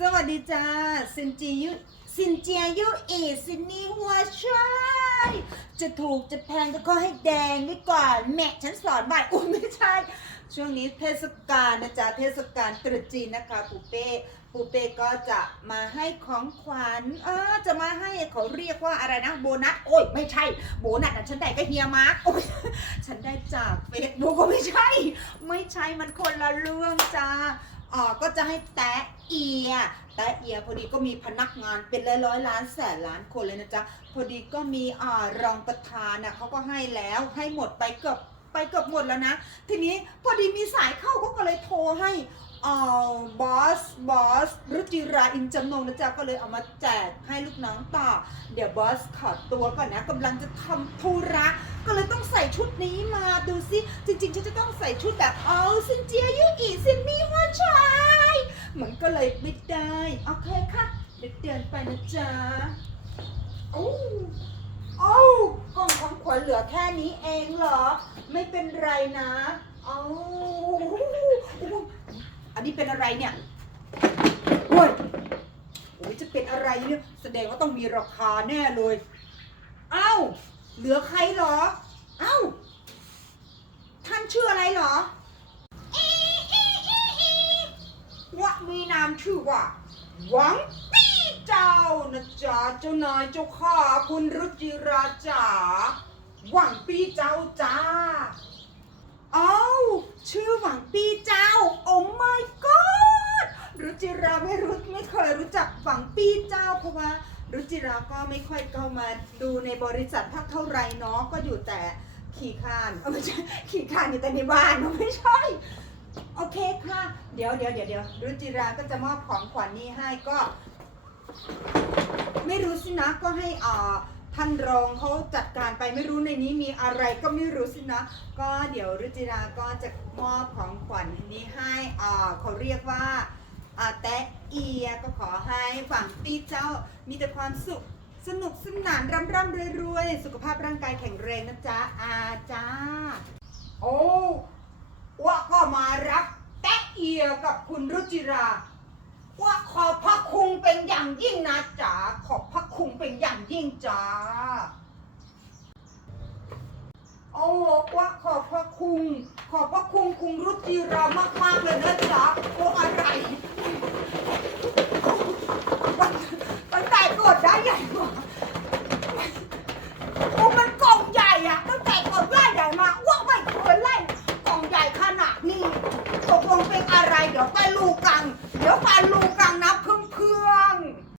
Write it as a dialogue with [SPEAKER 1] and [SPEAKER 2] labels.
[SPEAKER 1] สวัสดีจ้าซินจียุซินเจียยุอีซินนี่หัวช่ายจะถูกจะแพงก็ขอให้แดงไว้ก่อนแม่ฉันสอนบ่ายอุ้ยไม่ใช่ ช่วงนี้เทศกาลนะจ๊ะเทศกาลตรุษจีนนะคะปูเป้ปูเป้ก็จะมาให้ของขวัญเออจะมาให้เขาเรียกว่าอะไรนะโบนัสโอ้ยไม่ใช่โบนัสนะฉันได้ก็เฮียมาร์กโอ้ยฉันได้จากเฟซบุ๊กก็ไม่ใช่ ไม่ใช่มันคนละเรื่องจ้า อ่าก็จะให้แตะเอีย แตะเอียพอดีก็มีพนักงานเป็นร้อยร้อยล้านแสนล้านคนเลยนะจ๊ะ พอดีก็มีอ่ารองประธานน่ะเขาก็ให้แล้วให้หมดไปเกือบไปเกือบหมดแล้วนะ ทีนี้พอดีมีสายเข้าก็เลยโทรให้อ่าบออ จิราอินจำนงนะจ๊ะก็เลยเอามาแจกให้ลูกน้องต่อ เดี๋ยวบอสขอตัวก่อนนะกำลังจะทำธุระก็เลยต้องใส่ชุดนี้มาดูสิจริงๆฉันจะต้องใส่ชุดแบบเอาซินเจียยุอีซินนี่หัวชายมันก็เลยไม่ได้โอเคค่ะเดี๋ยวเดินไปนะจ๊ะโอ้โอ้กล่องของขวัญเหลือแค่นี้เองเหรอ ไม่เป็นไรนะ เอาอันนี้เป็นอะไรเนี่ย เป็นอะไรเนี่ยแสดงว่าต้องมีราคาแน่เลย เอ้า เหลือใครเหรอ เอ้า ท่านชื่ออะไรเหรอว่ามีนามชื่อว่า หวังปี้เจ้านะจ๊ะเจ้านายเจ้าข้าคุณรุจิราจ๋าหวังปี้เจ้าจ้า เอ้า ชื่อหวังปี้เจ้า โอ้ my god รุจิราไม่รู้ไม่เคยรู้จักหวังปี้ เจ้าเพราะว่ารุจิราก็ไม่ค่อยเข้ามาดูในบริษัทพักเท่าไหรเนาะก็อยู่แต่ขี่คานเออไม่ใช่ขี่คานอยู่แต่ในบ้านเนอะไม่ใช่โอเคค่ะ เดี๋ยวเดี๋ยวเดี๋ยวเดี๋ยวรุจิราก็จะมอบของขวัญนี้ให้ก็ ไม่รู้สินะก็ให้อ่าท่านรองเขาจัดการไปไม่รู้ในนี้มีอะไรก็ไม่รู้สินะ ก็เดี๋ยวรุจิราก็จะมอบของขวัญนี้ให้อ่าเขาเรียกว่า อาแตเอียก็ขอให้ฝั่งปีเจ้ามีแต่ความสุขสนุกสนานร่ำร่ำรวยๆ สุขภาพร่างกายแข็งแรงนะจ๊ะอาจ้า โอ้ว่าก็มารับแตะเอียกับคุณรุจิราว่าขอบพระคุณเป็นอย่างยิ่งนะจ๊ะขอบพระคุณเป็นอย่างยิ่งจ้าโอ้ว่าขอบพระคุณขอบพระคุณคุณรุจิรามากๆเลยนะจ๊ะโออะไร Eu falo.